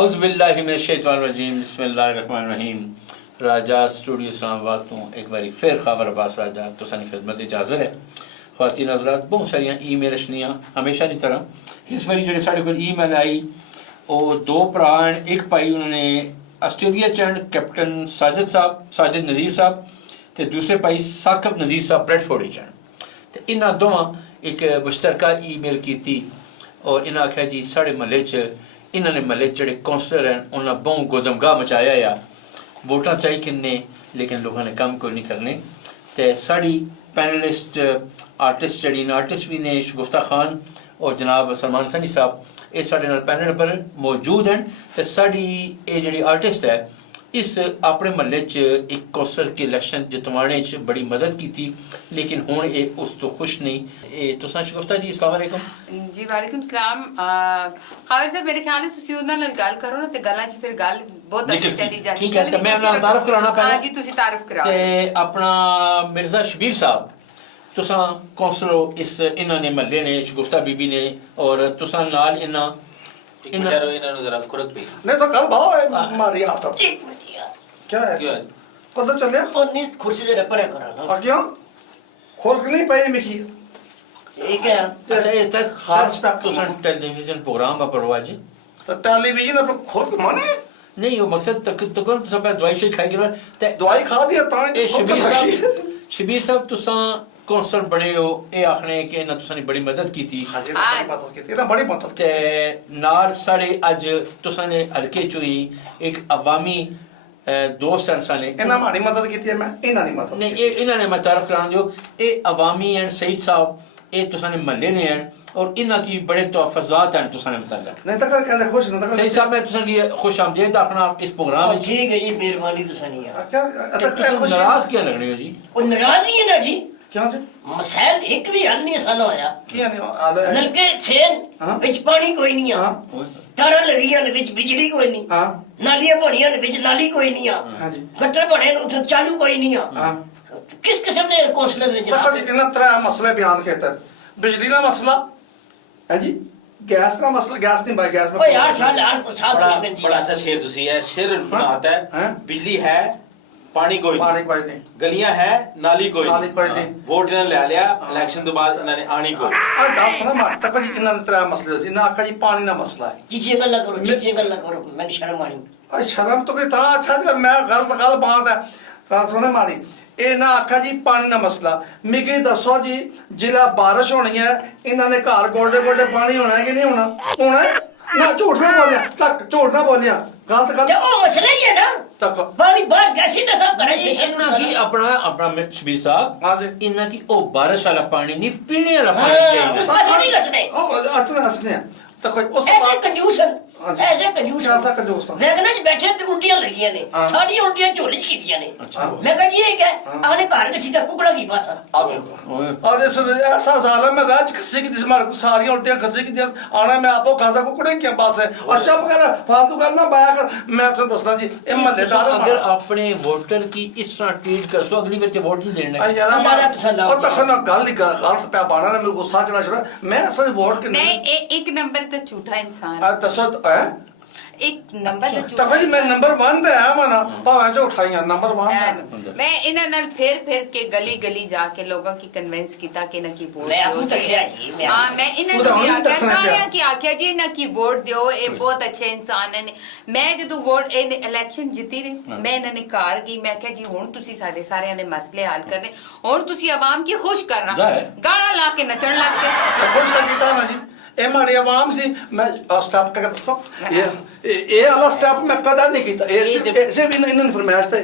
औज़ुबिल्लाहि मिनश्शैतानिर्रजीम बिस्मिल्लाहिर्रहमानिर्रहीम। राजा स्टूडियो इस्लामाबाद तो एक बारी फिर खबर अब्बास राजा तुसानी खिदमत इजाज़त है। ख़वातीन हज़रात बहुत सारिया ईमेल छनियां हमेशा की तरह इस बारी जो साढ़े को ईमेल आई वो दो भरा एक भाई उन्होंने आस्ट्रेलिया च कैप्टन साजिद नज़ीर साहब तो दूसरे भाई साकिब नज़ीर साहब ब्रेडफोर्ड च तो इन्होंने दोवां एक मुश्तरका ईमेल की और इन्हें आख्या जी साढ़े महल्ले इन्होंने महल्ले जोड़े कौंसलर हैं उन्हें बहु गोदमगाह मचाया या वोटा चाहिए किन्ने लेकिन लोगों ने काम कोई नहीं करने तो साड़ी पैनलिस्ट आर्टिस्ट जड़ी आर्टिस्ट भी ने शगुफ्ता खान और जनाब सलमान सनी साहब ये साढ़े नाल पैनल पर मौजूद हैं तो साड़ी ये जड़ी आर्टिस्ट है इस अपने महल्ले एक कौंसलर के इलेक्शन जितवाने बड़ी मदद की थी लेकिन हुण ये उस तो खुश नहीं तुसां शगुफ्ता जी अस्सलाम वालेकुम जी वालेकुम सलाम खालिद साहब मेरे ख्याल है तुसी उन्हां नाल गल करो ना ते गल्लां च फिर गल बहुत अच्छी चली जाती ठीक है तो मैं उन्हां तारफ कराना पहले हां जी तुसी तारफ कराओ ते अपना मिर्जा शबीर साहब तुसां कौंसलर इस इन्हां ने महल्ले ने शगुफ्ता बीबी ने और तुसां नाल इन्हां जरा खुरक पे नहीं तो कल भाव मारी आता क्या है क्यों पता चले नहीं कुर्सी से परे करा ना क्यों खोल नहीं पाई मिकी ठीक है अच्छा ये तक खास पे तुसां टेलीविजन प्रोग्राम पर आज तो टेलीविजन पर खोल के माने नहीं वो मकसद तक तो कौन तुसां पहले दवाई से खाई के दवाई खा दिया ता ए शबीर साहब तुसां कौंसलर बने हो ये आखने कि इन्हां तुसां बड़ी मदद की थी हां जी बड़ी मदद ते नाल साढ़े अज तुसां ने हल्के चों ही एक अवामी दोस्त हैं साने इन्हां माड़ी मदद की थी मैं इन्हां नहीं मदद नहीं ये इन्हां ने मैं तारफ कराना दियो ये अवामी हैं सईद साहब ये तुसां ने महल्ले ने हैं और इन्हां की बड़े तोहफात हैं तुसां ने मुतल्लक नहीं तो कहंदे खुश ना सईद साहब मैं तुसां की खुश आमदीद आखना इस प्रोग्राम में ठीक है जी मेहरबानी तुसानी है क्या तुसां नाराज क्यों लगने हो जी वो नाराज ही है ना जी क्यों जी मसाइल एक भी हल नहीं सन होया क्या नहीं आलो नलके छेन विच पानी कोई नहीं आ हां तारा लगियां ने विच बिजली कोई नहीं हां नालियां बनियां ने विच नाली कोई नहीं आ हां जी गटर बने ने उधर चालू कोई नहीं आ हां किस किस्म ने कौंसलर ने देखो जी इन्हां तरह मसले बयान कहते हैं बिजली ना मसला है जी गैस का मसला गैस नहीं भाई गैस में ओ यार साल कुछ बड़ा अच्छा शेर तुसी है शेर बनाता है बिजली है पानी कोई नहीं गलियां है नाली कोई नहीं वोट इन्होंने ले लिया इलेक्शन तो बाद इन्होंने आनी कोई आ गल सुना मार तक जी इन्हां ने तरह मसले सी ना आखा जी पानी ना मसला है चीचे गल्ला करो मैं शर्म आनी आ शर्म तो कोई ता अच्छा जब मैं गल बात है ता सुने मारी ए ना आखा जी पानी ना मसला मिगी दसो जी जिला बारिश होनी है इन्होंने घर गोडे गोडे पानी होना है कि नहीं होना ना झूठ ना बोलिया तक झूठ ना बोलिया गलत गल वो मसला ही है ना तक पानी बाहर कैसी दसा करे जी इन्हां की अपना शबीर साहब हां जी इन्हां की ओ बारिश वाला पानी नहीं पीने वाला पानी उस चाहिए पासे नहीं गसने अच्छा हंसने तो कोई उस ऐसे कंजूसन ऐसे कंजूस ज्यादा कंजूस वैगन च बैठे ते उल्टियां लगियां ने सारी उल्टियां झोली च कीतियां ने मैं कहा जी ये क्या आने घर के सीधा कुकड़ा की पासा और इस ऐसा साला में राज खस्सी की दिसमार को सारी उल्टियां खस्सी की दिस आना मैं आपको खासा कुकड़े क्या पास है और चुप कर फालतू करना बाया कर मैं तो दसना जी ए महल्लेदार अगर अपने वोटर की इस तरह ट्रीट कर सो अगली बार वोट नहीं देना यार और तक ना गल गलत पे बाना ने मेरे गुस्सा चढ़ा छड़ा मैं असल वोट के नहीं एक नंबर तो झूठा इंसान दसो है एक नंबर तो तो भाई मैं नंबर 1 ते है माना भावे जो उठाइयां नंबर 1 मैं इन्हां नाल फिर के गली गली जाके लोगों की कन्विंस कीता कि ना की वोट मैं आपको तकिया जी हां मैं इन्हां ने भी आख्या सारियां की आख्या जी ना की वोट दियो ए बहुत अच्छे इंसान ने मैं जदों वोट इलेक्शन जीती रही मैं इन्हां ने कार गई मैं आख्या जी हुन तुसी साडे सारियां ने मसले हल करने हुन तुसी आवाम की खुश करना गाना ला के नचण लग पे खुश लगी था ना जी ए माड़ी आवाम सी मैं स्टेप तक दसो ये वाला स्टेप मैं कदा नहीं कीता ऐसे भी इन फरमाइश ते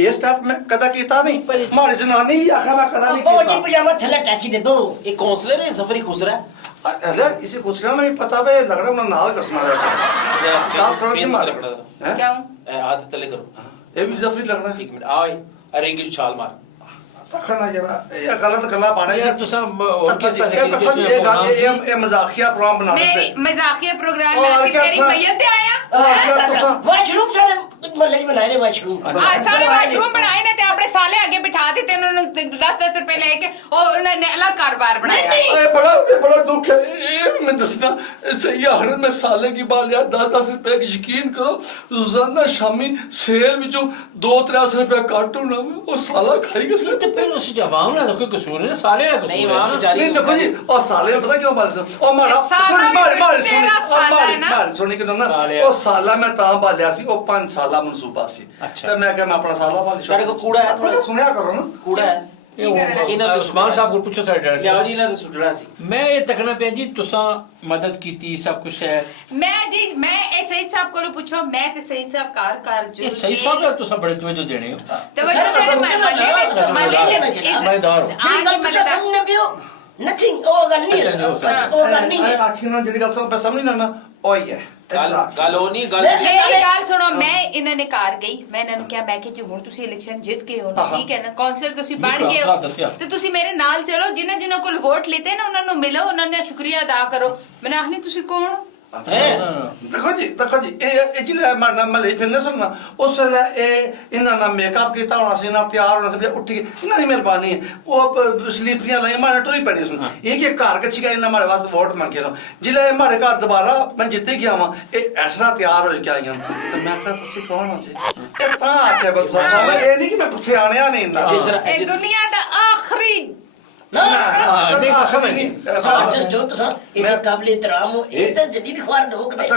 ये स्टेप मैं कदा कीता नहीं माड़ी जनानी भी आखा मैं कदा नहीं ओ कीता जी पजामा थल्ले टैसी दे दो एक काउंसलर है सफरी खुसरा अरे इसे खुसरा में भी पता वे लग रहा है नाल कसमा रहा दास थोड़ा की मार क्यों हाथ तले करो ये भी जफरी लग रहा है एक मिनट आओ अरे इंग्लिश छाल मार तखना जरा ये गलत गल्ला बाने यार तुसा और किस पासे ये मजाकिया प्रोग्राम बनाने पे मेरी मजाकिया प्रोग्राम में ऐसी तेरी मैयत ते आया वाशरूम सारे महल्ले में बनाए ने वाशरूम हां सारे वाशरूम बनाए ने ते आपने साले आगे बिठा देते उन्होंने 10-10 रुपए लेके और उन्होंने अलग कारोबार बनाया। बड़ा दुख है ये मैं दसना सही है मैं साले की बात यार 10-10 रुपए की यकीन करो रोजाना शामी सेल में जो 2-3 रुपए काटू ना वो साला खाई किसने तो फिर उस जवाब ना तो कोई कसूर नहीं साले का नहीं कसूर वहां है। बेचारी नहीं देखो जी और साले में पता क्यों बाल और मारा साला भी मार तेरा साला है ना। सुनी कि ना साले। ਉਹ ਸਾਲਾ ਮੈਂ ਤਾਂ ਬਾਲਿਆ ਸੀ ਉਹ 5 ਸਾਲਾ ਮਨਸੂਬਾ ਸੀ ਅੱਛਾ। ਤੇ ਮੈਂ ਕਿਹਾ ਮੈਂ ਆਪਣਾ ਸਾਲਾ ਬਾਲ ਤੁਹਾਡੇ ਕੋਲ ਕੂੜਾ ਹੈ ਥੋੜ੍ਹਾ? ਸੁਣਿਆ ਕਰੋ ਨਾ कूड़ा है ਇਹਨਾਂ ਤੋਂ ਉਸਮਾਨ ਸਾਹਿਬ ਕੋਲ ਪੁੱਛੋ ਸਾਡੇ ਲਿਆਓ ਡਾਇਰੈਕਟਰ ਜੀ ਇਹਨਾਂ ਦਾ ਸੁੱਟਣਾ ਸੀ। ਮੈਂ ਇਹ ਤੱਕਣਾ ਪਿਆ ਜੀ ਤੁਸੀਂ ਮਦਦ ਕੀਤੀ ਸਭ ਕੁਝ ਹੈ मैं जी मैं ए सईद साहब को पूछो मैं ते सईद साहब कार जो ਇਹ ਸਹੀ ਸਾਹਿਬ ਹੈ ਤੁਸੀਂ ਬੜੇ ਤਵੱਜੋ ਦੇਣੇ ਹੋ तो वो जो तेरे मल्ले में समझदार हो। ਜਿਹੜੀ ਗੱਲ ਤੁਸੀਂ ਸਮਝਦੇ ਪਿਓ ਨਥਿੰਗ ਉਹ ਗੱਲ ਨਹੀਂ ਅੱਛਾ, ਨਹੀਂ ਹੋ ਸਕਦਾ। ਉਹ ਗੱਲ ਨਹੀਂ ਹੈ ਆਖੀ ਨਾਲ ਜਿਹੜੀ ਗੱਲ ਸਮਝ ਸਮਝ ਨਾ ਉਹ ਹੀ ਹੈ ਗੱਲ ਉਹ ਨਹੀਂ ਗੱਲ मेरी गाल सुनो मैं इन्होंने कार गई मैं इन्होंने क्या मैं कि जी हुन तुसी इलेक्शन जित गए हो ठीक है ना काउंसिलर तुसी बन गए हो ते तुसी मेरे नाल चलो जिन्हां कोल वोट लेते ना उन्हां नु मिलो उन्हां दा शुक्रिया अदा करो मैंने आखनी तुसी कौन हो देखो जी ਇਹ ਜਿਲੇ ਮਾਰਨਾ ਮਲੇ ਫਿਰ ਨਾ ਸੁਣਨਾ ਉਸ ਵੇਲੇ ਇਹ ਇਹਨਾਂ ਨਾਲ ਮੇਕਅਪ ਕੀਤਾ ਹੋਣਾ ਸੀ ਨਾ ਤਿਆਰ ਹੋਣਾ ਸੀ ਉੱਠ ਕੇ ਇਹਨਾਂ ਦੀ ਮਿਹਰਬਾਨੀ ਹੈ ਉਹ ਸਲੀਪਰੀਆਂ ਲਈ ਮਾਰੇ ਟੋਈ ਪੜੀ ਸੁਣ ਇਹ ਕਿ ਘਰ ਕੱਚੀ ਗਏ ਇਹਨਾਂ ਮਾਰੇ ਵਾਸਤੇ ਵੋਟ ਮੰਗੇ ਨਾ ਜਿਲੇ ਮਾਰੇ ਘਰ ਦੁਬਾਰਾ ਮੈਂ ਜਿੱਤੇ ਗਿਆ ਵਾਂ ਇਹ ਐਸਾ ਤਿਆਰ ਹੋ ਕੇ ਆਈਆਂ ਤੇ ਮੈਂ ਕਿਹਾ ਤੁਸੀਂ ਕੌਣ ਹੋ ਜੀ ਇਹ ਤਾਂ ਆਖਿਆ ਬਸ ਇਹ ਨਹੀਂ ਕਿ ਮੈਂ ਸਿਆਣਿਆ ਨਹੀਂ ਇੰਨਾ ਜਿਸ ਤਰ੍ਹਾਂ ए दुनिया दा आखिरी ਨਾ ਨਹੀਂ ਸਮਝ ਨਹੀਂ ਜਸਟ ਜੋ ਤੁਸੀਂ ਇਸੇ ਕਾਬਲ ਇਤਰਾਮ ਹੋ ਇਹ ਤਾਂ ਜਦੀਦ ਖਵਾਰ ਲੋਕ ਨੇ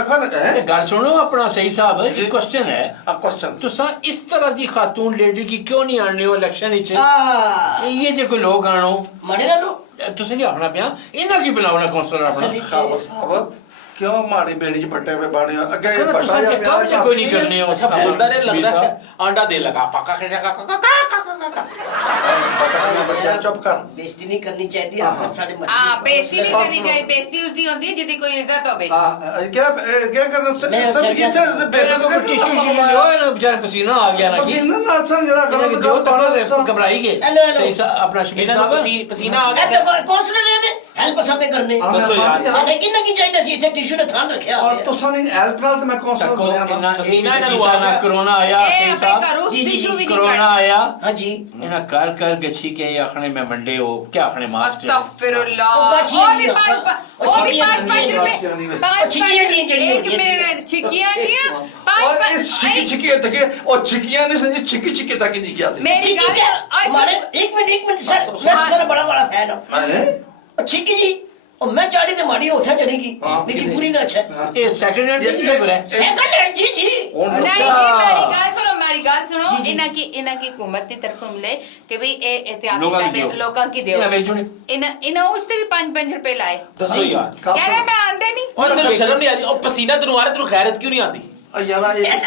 ਤੇ ਗੱਲ ਸੁਣੋ ਆਪਣਾ ਸਹੀ ਸਾਹਿਬ ਇਹ ਕੁਐਸਚਨ ਹੈ क्वेश्चन ਤੁਸੀਂ ਇਸ ਤਰ੍ਹਾਂ ਦੀ ਖਾਤੂਨ ਲੇਡੀ ਕੀ ਕਿਉਂ ਨਹੀਂ ਆਣਨੇ ਹੋ ਇਲੈਕਸ਼ਨ ਵਿੱਚ ਆ ਇਹ ਜੇ ਕੋਈ ਲੋਕ ਆਣੋ ਮਾੜੇ ਨਾ ਲੋ ਤੁਸੀਂ ਨਹੀਂ ਆਉਣਾ ਪਿਆ ਇਹਨਾਂ ਕੀ ਬਣਾਉਣਾ ਕਾਉਂਸਲਰ ਆਪਣਾ ਅਸਲੀ ਸਾਹਿਬ ਕਿਉਂ ਮਾੜੀ ਬੇੜੀ ਚ ਬੱਟੇ ਪੇ ਬਾਣੇ ਅੱਗੇ ਕਹਿੰਦਾ ਬੱਟਾ ਤੁਸੀਂ ਜਾਂ ਜੇ ਕੰਮ ਚ ਕੋਈ ਨਹੀਂ ਕਰਨੇ ਹੋ ਅੱਛਾ ਬੋਲਦਾ ਨੇ ਲੱਗਦਾ ਆਂਡਾ ਦੇ ਲਗਾ ਪਾਕਾ ਕੇ ਜਗਾ ਬੱਚਾ ਚੁੱਪ ਕਰ ਬੇਇੱਜ਼ਤੀ ਨਹੀਂ ਕਰਨੀ ਚਾਹੀਦੀ ਆਖਰ ਸਾਡੇ ਮੱਥੇ हां बेइज्जती नहीं करनी चाहिए बेइज्जती उसदी होंदी है जिदी कोई इज्जत होवे ਹਾਂ क्या करना सब ये बेसो को टिश्यू शीशू लो ना बेचारा पसीना आ गया ना ਅਸੀਂ जी ਨਾ ਨਾਚਣ ਜਰਾ ਇਹਨਾਂ की जो तक घबराई गए हेलो, हेलो। सही साहब अपना शमीर ਇਹਨਾਂ ਨੂੰ साहब ਪਸੀਨਾ ਆ ਇਹ ਗਿਆ ਤਾਂ ਕੌਂਸਲਰ ਨੇ ਹੈਲਪ ਸਾਹਮਣੇ ਕਰਨੇ ਦੱਸੋ ਯਾਰ। ਲੇਕਿਨ ਨਾ ਕੀ ਚਾਹੀਦਾ ਸੀ ਇੱਥੇ ਟਿਸ਼ੂ ਨੇ ਥਾਨ ਰੱਖਿਆ और ਹੋਇਆ। तुसा नहीं हेल्प नाल तो मैं कौंसलर तको बनया ना इन्ना पसीना इन्ना इन्ना कीता ना लुआ कोरोना आया ए सही अपने साहब घरों जी, जी, टिश्यू भी नहीं कोरोना करना आया हाँ जी इन्ना कर गच्छी के आखने में वंडे हो क्या आखने मास्क अस्तगफिरुल्लाह ਉਹ ਤਾਂ वो भी छिड़ियाँ, पाँच वो वो भी छिड़ियाँ, 5 छिड़ियाँ, रुपए छिड़ियाँ नहीं, छिड़ियाँ एक नहीं, मिनट छिकियां नहीं और इस छिकी छिकी तक और छिकियां ने संजी छिकी छिकी तक नहीं किया थी मेरी ठीक है गाल हमारे एक मिनट सर मैं तो सर बड़ा बड़ा फैन हूँ हैं छिकी जी और मैं चाड़ी तो माड़ी उठा चलेगी हाँ, लेकिन कितने? पूरी ना अच्छा ये सेकंड हैंड नहीं सब है सेकंड हैंड जी जी नहीं मेरी गाल सुनो इना की हुकूमत की तरफ मिले कि भाई ए एहतियाती लोगों की दियो ये बेचोने इना उससे भी 5 रुपए लाए ਦੱਸੋ ਯਾਰ कह रहे मैं आंदे नहीं ਉਹ ਤੈਨੂੰ ਸ਼ਰਮ ਨਹੀਂ ਆਦੀ ਉਹ ਪਸੀਨਾ ਤੈਨੂੰ ਆ ਰਿਹਾ ਤੈਨੂੰ ਖੈਰਤ ਕਿਉਂ ਨਹੀਂ ਆਦੀ यार एक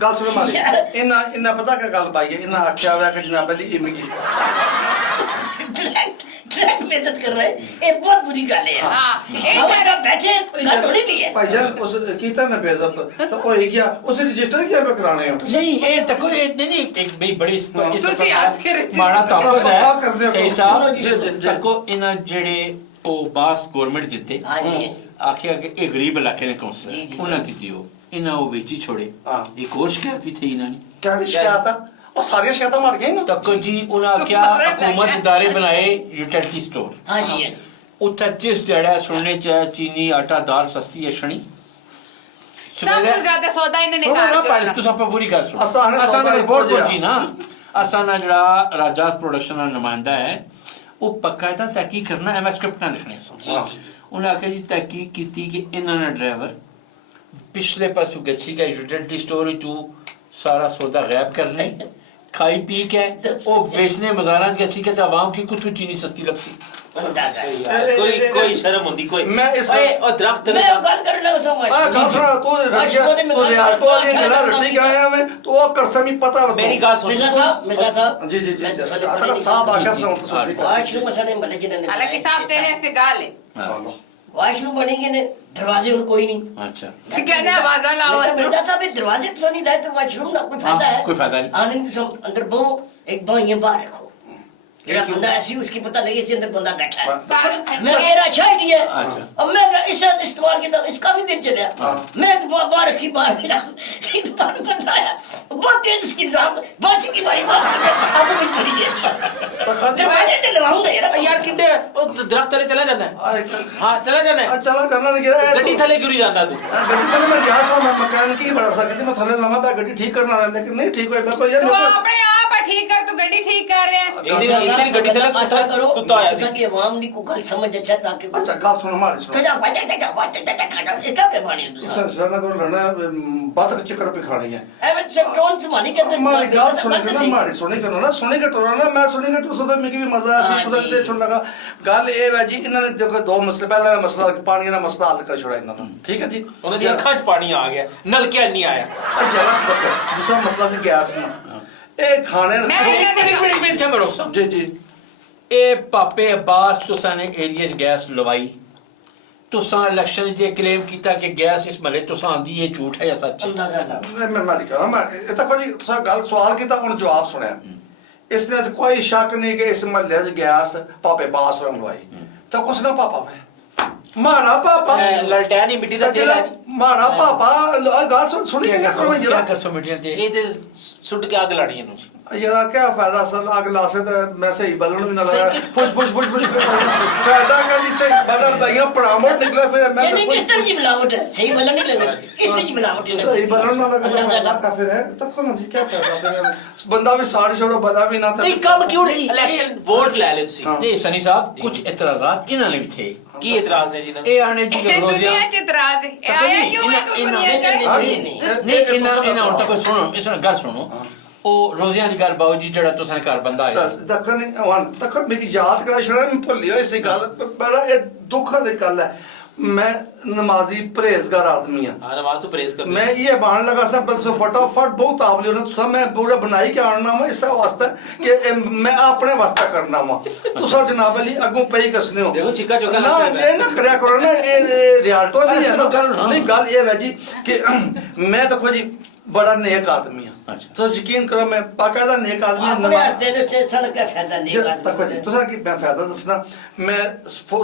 गल सुनो मारी इन्ना पता क्या गल पाई है इन्ना आख्या हुआ कि जनाब दी इमगी ट्रैक में इज्जत कर रहे हैं ये बहुत बुरी गल है हाँ, हमारे साथ बैठे गल होनी भी है भाईजान उस कीता ना बेइज्जत तो ओ ही गया उसे रजिस्टर किया पे कराने हो नहीं ये तको ये नहीं एक बड़ी बड़ी ਤੁਸੀਂ ਹੱਸ ਕੇ ਰਹੇ ਸੀ। माड़ा ताकत है आप कर दिया सही करो। साहब सुनो जी, तको इना जेड़े ओ बास गवर्नमेंट जिते हाँ जी आखिया कि एक गरीब इलाके ने जी, काउंसिलर जी। उन्हें की दियो इना वो बेची छोड़े हाँ। एक और शिकायत भी थी इन्होंने क्या भी शिकायत है और सारी शिकायत मार गई ना तको जी उन्हें क्या तुम्हारा हुकूमत लगा। इदारे बनाए यूटिलिटी स्टोर हाँ जी उत्थे जिस जड़ा सुनने च चीनी आटा दाल सस्ती है छनी सबसे ज्यादा सौदा इन्होंने सुनो ना कार पहले तुस आप पूरी कर सुनो असाने असाने सौदा रिपोर्ट इको पहुंची ना असाना जड़ा राजास प्रोडक्शन का नुमाइंदा है वो बकायदा तहकीक करना एम स्क्रिप्ट ना लिखने हाँ। उन्हें आखिया जी तहकीक की कि इन्होंने ड्राइवर पिछले पासों गच्छी का यूटिलिटी स्टोर चू सारा सौदा गायब करने खाई पी के वो बेचने मजारा गच्छी के अवाम की कुछ चीनी सस्ती लपसी कोई शर्म होती कोई मैं इस ओए ओ दरख्त मैं गल कर लगा समझ आ गल सुना तू तो रियाल तो ये जरा रट्टी गया मैं तो वो करसमी पता बता मेरी गाल सुन मिर्जा साहब जी जी जी आता साहब आके सुना तो वाशरूम मसाने मले जिन्हें हालांकि साहब तेरे से गाल है वाशरूम बनेंगे ने दरवाजे उन कोई नहीं अच्छा कहना आवाजा लाओ लेकिन मिर्जा साहब ये दरवाजे तो नहीं लाए तो वाशरूम ना कोई फायदा है कोई फायदा नहीं आने की सब अंदर बो एक बो ये बाहर रखो तेरा बंदा ऐसी उसकी पता नहीं इसके अंदर बंदा बैठा है ਤਾਂ- मैं कह रहा अच्छा आइडिया है अच्छा। अब मैं इसे इस्तेमाल किया इसका भी दिन चला मैं बाहर रखी बाहर बंदा आया बहुत तेज उसकी जाम बाची की बारी बात अब भी पड़ी है दरवाजे ते लगाऊंगा यार यार किड्डे ਉਹ ਦਰਖਤ ਥੱਲੇ ਚਲਾ ਜਾਂਦਾ ਹਾਂ ਚਲਾ ਜਾਂਦਾ चला करना नहीं गिरा ਗੱਡੀ ਥੱਲੇ ਕਿਉਂ ਨਹੀਂ ਜਾਂਦਾ ਤੂੰ गड्डी थले मैं गया था मैं मैकेनिक ही बना सकती मैं थले लावा मैं गड्डी ठीक करना रहा लेकिन नहीं ठीक हुई मेरे को ये ਤੂੰ ਆਪਣੇ ਆਪ ਆ ਠੀਕ ਕਰ ਤੂੰ ਗੱਡੀ ठीक कर रहा है एक दिन ਗੱਡੀ ਥੱਲੇ ऐसा करो ਕੁੱਤਾ ਆਇਆ ਸੀ जैसा कि आवाम दी को गल समझ अच्छा ताकि अच्छा गाल सुनो हमारी सुनो कजा बचा ये क्या पैमाने है दूसरा सरना को लड़ना बतख चिकड़ पे खानी है एवे टोन से मानी कहते हमारी गाल सुने के ना हमारी सुने के ना सुने के टोरा ना मैं सुने के तो सदा मिकी भी मजा आसी हाँ पता जी। दे सुन लगा गल ए है जी इन्होंने देखो दो मसले पहला मसला पानी का मसला हल कर छोड़ा इन्होंने ठीक है जी ਉਹਨਾਂ ਦੀ ਅੱਖਾਂ 'ਚ ਪਾਣੀ ਆ ਗਿਆ ਨਲਕਿਆ ਨਹੀਂ ਆਇਆ और जरा देखो दूसरा मसला से गैस ना ए खाने मैं- ਇੱਕ ਮਿੰਟ ਮੈਂ ਰੋਕ ਸਾਂ जी जी ਇਹ ਪਾਪੇ ਅਬਾਸ ਤੁਸਾਂ ਨੇ ਏਰੀਆ 'ਚ ਗੈਸ ਲਵਾਈ ਤੁਸਾਂ ਇਲੈਕਸ਼ਨ 'ਚ ਕਲੇਮ ਕੀਤਾ ਕਿ ਗੈਸ ਇਸ ਮਹੱਲੇ ਤੁਸਾਂ ਆਂਦੀ ਇਹ ਝੂਠ ਹੈ ਜਾਂ ਸੱਚ ਹੈ अंदाजा लगा मैं मारी कहा मैं ये तक जी सा गल सवाल किया उन जवाब सुनया इसने तो कोई शक नहीं कि इस महल्ले च गैस पापे बास होए लवाई तो कुछ ना पापा मैं मारा पापा ਲਲਟੈਨ ਹੀ ਮਿੱਟੀ ਦਾ ਤੇਲ ਹੈ मारा पापा गल सुनी क्या के सुनो कर जरा सो मीडिया ते ਇਹ ਤੇ ਸੁੱਟ ਕੇ ਅੱਗ ਲਾਣੀ ਇਹਨੂੰ यार क्या फायदा सर आग लासे तो मैं सही बलन भी ना लगा पुश पुश पुश पुश फायदा क्या जी सही बना भैया पड़ामोट निकला फिर मैं ये नहीं किस तरह की मिलावट है सही बलन नहीं लगा इससे की मिलावट है सही बलन ना लगा अंदाजा फायदा का फिर है तक ना जी क्या फायदा फिर बंदा भी साड़ी छोड़ो बंदा भी ना ਨਹੀਂ ਕੰਮ ਕਿਉਂ ਨਹੀਂ ਇਲੈਕਸ਼ਨ ਵੋਟ ਲੈ ਲੈ ਤੁਸੀਂ हाँ। नहीं सनी साहब कुछ एतराजात इन्होंने भी थे ਕੀ ਇਤਰਾਜ਼ ਨੇ ਜੀ ਇਹਨਾਂ ਨੂੰ ये आने जी के रोजिया दुनिया च इतराज है ये आया क्यों है तू दुनिया च हाँ नहीं, जी। नहीं इन्हें ਹੁਣ ਤੱਕ ਸੁਣੋ ਇਸ ਨਾਲ ਗੱਲ ਸੁਣੋ ਉਹ ਰੋਜ਼ਿਆਂ ਦੀ ਗੱਲ ਬਾਊ ਜੀ ਜਿਹੜਾ ਤੁਸੀਂ ਘਰ ਬੰਦਾ ਆਇਆ दखन दखन मेरी याद करा छड़ा मैं भुल्ली होई सी गल बड़ा ये दुख दी गल है मैं नमाजी परहेजगार आदमी हां ਹਾਂ ਨਮਾਜ਼ ਤੋਂ ਪਰਹੇਜ਼ ਕਰਦੇ मैं ये बहान लगा सा बल से फटाफट बहुत आवली होना तुसा मैं पूरा बनाई के आना वा इस वास्ते कि मैं अपने वास्ते करना वा तुसा जनाब अली अगों पई कसने हो देखो चिक्का चौका ना लग सकता है। ये ना करया करो ना ये रियलिटी नहीं है करो, करो, हाँ। नहीं गल ये है जी कि मैं देखो जी बड़ा नेक आदमी हां अच्छा। तो यकीन करो मैं बाकायदा नेक आदमी अपने हस्ते ने उसने सन का फायदा नहीं देखो जी तुसा की मैं फायदा दसना मैं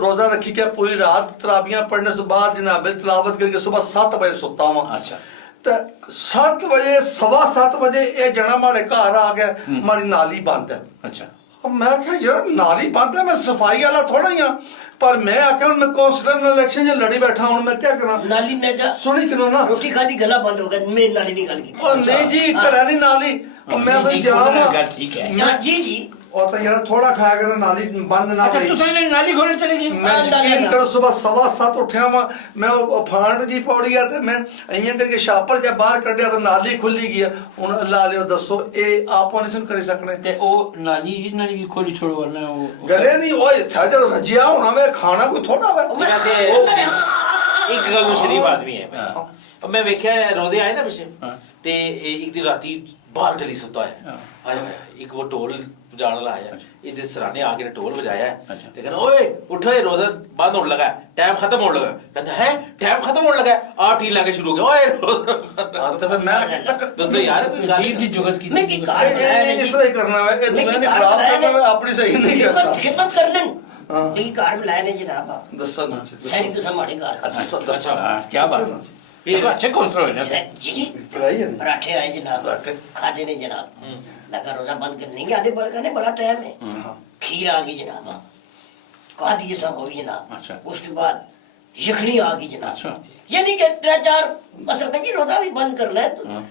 रोजा रखी के पूरी रात तराबियां पढ़ने से बाद जनाब तिलावत करके सुबह 7 बजे सोता हूं अच्छा ਤੇ 7 ਵਜੇ 7:15 ਵਜੇ ਇਹ ਜਣਾ ਮਾੜੇ ਘਰ ਆ ਗਿਆ ਮਾੜੀ ਨਾਲੀ ਬੰਦ ਹੈ अच्छा अब मैं क्या यार नाली बंद है मैं सफाई वाला थोड़ा ही हां पर मैं आके मैं कॉन्स्टिट्यूशन इलेक्शन में लड़ी बैठा हूं मैं क्या करा नाली में जा सुनी किनो ना रोटी खादी गला बंद हो गया मैं नाली नहीं गल की ओ नहीं जी करा नहीं नाली और मैं भाई नहीं, जा गल ठीक है ना जी जी और तो यार थोड़ा खाया करना नाली बंद ना अच्छा होई। तुसा ने नाली खोलने चले गए मैं यकीन करो सुबह 7:15 उठया वा मैं फांड जी पौड़ी गया ते मैं इयां करके छापर जब बाहर कढया तो नाली खुली गई हुन अल्लाह लियो दसो ए आप नहीं सुन करी सकने ते ओ नाली नाली की खोली छोड़ो वरना वो गले नहीं ओए था जो रजिया होना वे खाना कोई थोड़ा वे वैसे ਇੱਕ ਗੱਲ ਨੂੰ ਸ਼ਰੀਫ ਆਦਮੀ ਹੈ ਹਾਂ। अब मैं वेख्या रोजे आए ना पिछे हाँ। ते एक दिन राती बाहर गली सुता है हाँ। आया एक वो ढोल बजाने वाला आया इधर सराने आके ने ढोल बजाया है अच्छा। ते कहना ओए उठो ये रोजा बंद होने लगा है टाइम खत्म होने लगा है कहता है टाइम खत्म होने लगा है आप टीन लाके शुरू हो गए ओए रोजा तो फिर मैं दसो यार कोई गल जीव दी जुगत की मैं की कार इस तरह करना है ये मैंने खराब करना है अपनी सही नहीं करना खिदमत करने हाँ। लेकिन कार में लाया नहीं जनाब दस्सा ना सही तो हमारे कार दस्सा हाँ, क्या बात है ये तो अच्छे कौंसलर है ना जी पढ़ाई है पराठे आए जनाब पराठे। खाते नहीं जनाब लगा रोजा बंद करने के आधे बड़ करने बड़ा टाइम है खीर आ गई जनाब कहा दिए सब हो गई जनाब अच्छा। उसके बाद यखनी आ गई जनाब अच्छा। यानी कि 3-4 असल का जी रोजा भी बंद करना है तो हाँ।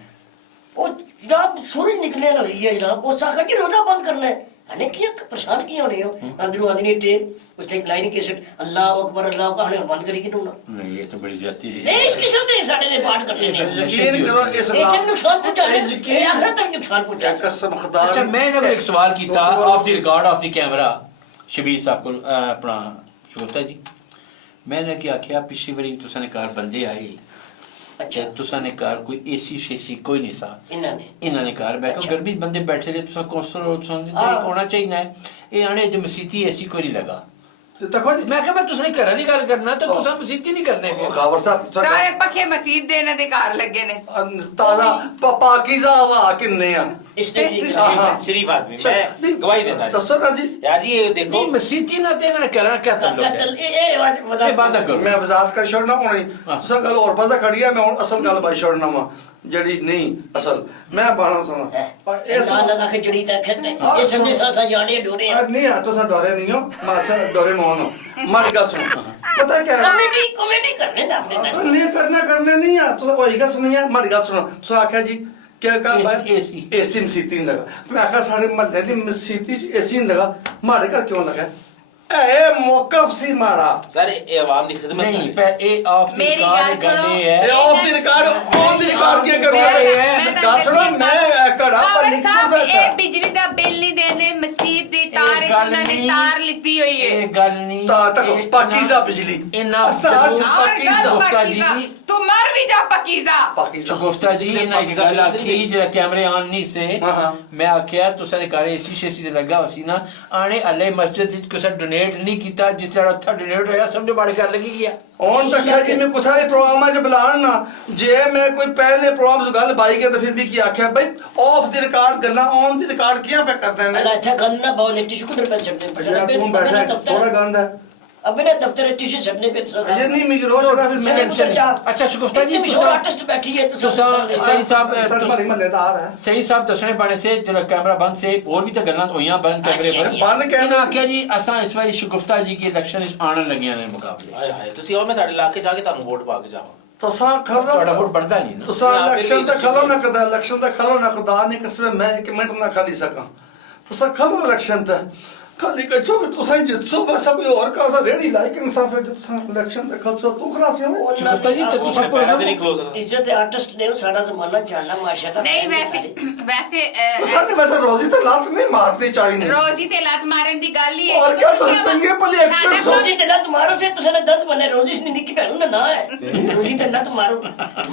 वो जनाब सूरज निकले ना हुई है जनाब वो चाहा कि रोजा बंद करना है हने किया परेशान किया होने हो अंदरों आदमी टेप उसने एक लाइन कैसेट अल्लाह अकबर अल्लाह का हने बंद करी कि ना नहीं ये तो बड़ी ज्यादती है नहीं इस किस्म के साडे ने पाठ करने ने यकीन करो इस ये जब नुकसान पहुंचा दे यकीन- ये आखिरत तक नुकसान पहुंचा दे कसम खुदा अच्छा मैं ना एक सवाल किया off the record off the camera Shabir साहब को अपना शगुफ्ता जी मैंने क्या आख्या पिछली बारी तुसां ने कार बंदे आए अच्छा तुसां ने कार कोई एसी शेसी कोई नहीं सा इन्होंने इन्होंने कार बैठो अच्छा। गर्मी बंदे बैठे रहे तुसा कौंसलर हो तुसां हाँ। होना चाहिए ना ये आने जो मसीती एसी कोई नहीं लगा ਤੇ ਦੇਖੋ ਜੀ मैं क्या मैं तुसने घरा नहीं गल करना तो तुसा मसीती नहीं करने के ਖਾਬਰ ਸਾਹਿਬ ਸਾਰੇ ਪੱਖੇ ਮਸਜਿਦ ਦੇ ਇਹਨਾਂ ਦੇ ਘਰ ਲੱਗੇ ਨੇ ਤਾਜ਼ਾ ਪਾਕੀਜ਼ਾ ਹਵਾ ਕਿੰਨੇ ਆ इसने भी हाँ, हाँ। शरीफ आदमी मैं गवाही देता ਦੱਸੋ ਨਾ ਜੀ यार जी ये देखो नहीं मसीती ना देना करना क्या ताल्लुक है ये वादा करो ਮੈਂ ਵਜ਼ਾਤ ਕਰ ਛੱਡਣਾ ਹੋਣੀ ਹਾਂ। ਤੁਸੀਂ ਗੱਲ ਹੋਰ ਪਾਸਾ ਖੜੀ ਆ ਮੈਂ ਹੁਣ ਅਸਲ ਗੱਲ ਬਾਈ ਛੱਡਣਾ ਵਾ ਜਿਹੜੀ ਨਹੀਂ ਅਸਲ ਮੈਂ ਬਾਣਾ ਸੁਣਾ ये ना लगा के जड़ी ना खेते ये सबने सासा जाने ढूंढे ਨਹੀਂ ਆ ਤੁਸੀਂ ਡਰੇ ਨਹੀਂ ਹੋ ਮੈਂ ਡਰੇ ਮੋਹਨ ਮਾਰੀ ਗੱਲ ਸੁਣੋ ਪਤਾ ਕੀ ਹੈ कॉमेडी करने ना आपने ਨਹੀਂ ਕਰਨੇ ਨਹੀਂ ਆ ਤੁਸੀਂ ਹੋਈ ਗੱਲ ਸੁਣੀ ਆ ਮਾਰੀ ਗੱਲ ਸੁਣੋ ਤੁਸੀਂ ਆਖਿਆ ਜੀ क्या कहा AC एसी मसीती नहीं लगा मैं आखा साढ़े महल्ले की मसीती एसी नहीं लगा मारे घर क्यों लगा ए मौकफ सी मारा सर ये आवाम की खिदमत नहीं है। पे ए ऑफ द मेरी रिकॉर्ड गल सुनो। करनी ए है of the record on the record क्या कर रहा है ਗੱਲ ਸੁਣੋ ਮੈਂ ਘੜਾ ਖਬਰ ਸਾਹਿਬ ਇਹ ਪਰ ਬਿਜਲੀ ਦਾ ਬਿੱਲ ਨਹੀਂ ਦੇਣੇ ਮਸਜਿਦ ਦੀ ਤਾਰ ਇਹ ਚ ਗੱਲ ਉਹਨਾਂ ਨੇ ਨਹੀਂ। ਤਾਰ ਲਿੱਤੀ ਹੋਈ ये ਹੈ गल नहीं ता तक ये पाकीज़ा बिजली इन्ना असाज जरूर- और पाकीज़ा गल गुफ्ता पकीज़ा जी। तू मर भी जा पकीज़ा पाकीज़ा गुफ्ता जी इन्ना एक गल आखी जरा कैमरे ऑन नहीं से हाँ, हाँ। मैं आख्या तुसा ने घर एसी शेसी ते लगा होसी ना आने अल्ले मस्जिद विच कुछ डोनेट नहीं कीता जिस तरह उत्था डोनेट होया समझो बाड़ी कर लगी गया ਹੁਣ ਤੱਕ ਹੈ ਜੀ ਮੈਂ ਕੁਛ ਸਾਰੇ ਪ੍ਰੋਗਰਾਮਾਂ 'ਚ ਬੁਲਾਣ ਨਾ ਜੇ ਮੈਂ ਕੋਈ ਪਹਿਲੇ ਪ੍ਰੋਗਰਾਮ 'ਚ ਗੱਲ ਬਾਈ ਕੇ ਤਾਂ ਫਿਰ ਵੀ ਕੀ ਆਖਿਆ ਬਈ ਆਫ ਦੀ ਰਿਕਾਰਡ ਗੱਲਾਂ ਔਨ ਦੀ ਰਿਕਾਰਡ ਕਿਉਂ ਪੇ ਕਰਦੇ ਨੇ अल्लाह था गन्ना बहुत है टिश्यू किधर पे सबने ਜਿਹੜਾ ਤੂੰ ਬੈਠਾ ਥੋੜਾ ਗੰਦ है अब मेरा दफ्तर है टिश्यू सबने पे ये नहीं मेरी रोज बड़ा फिर मैं टेंशन नहीं। अच्छा शुगुफ्ता जी मशहूर आर्टिस्ट बैठी है तुसा सही साहब सर भरी महल्लेदार है सही साहब दसने बारे से जरा कैमरा बंद से और भी तो गल्लां होइयां बंद कैमरे पर बंद इन्हां कैमरा आख्या जी असां इस बारी शुगुफ्ता जी की इलेक्शन विच आने लगियां ने मुकाबले हाय हाय ਤੁਸੀਂ ਆਓ ਮੈਂ ਤੁਹਾਡੇ ਇਲਾਕੇ ਜਾ ਕੇ ਤੁਹਾਨੂੰ ਵੋਟ ਪਾ ਕੇ ਜਾਵਾਂ तुसा ਤੁਹਾਡਾ खलो ਵੋਟ ਬਣਦਾ ਨਹੀਂ ਨਾ तुसा यहाँ पे इलेक्शन भी तक खलो ना कदा इलेक्शन तक खलो ना खुदा ने कसम मैं एक मिनट ना खाली सका तुसा खलो इलेक्शन तक खाली कछो भी तुसा जितसो वैसा कोई और का सा रेडी लाइक इंसाफ है जो तुसा इलेक्शन तक खलसो तू खलासी हो शुगुफ्ता जी तो तुसा मैं पूरा पैर भी नहीं खलो सकता इज्जत आर्टिस्ट ने सारा जमाना जानना माशाल्लाह नहीं वैसे वैसे तुसा ने वैसे रोजी तो लात नहीं मारनी चाहिए नहीं ਰੋਜ਼ੀ ਤੇ ਲੱਤ ਮਾਰਨ ਦੀ ਗੱਲ ਹੀ ਹੈ और क्या तुम चंगे भले एक्टर सो रोजी ते लत मारो से तुसने दंत बने रोजी से निकी भैनू ना ना है रोजी ते लत मारो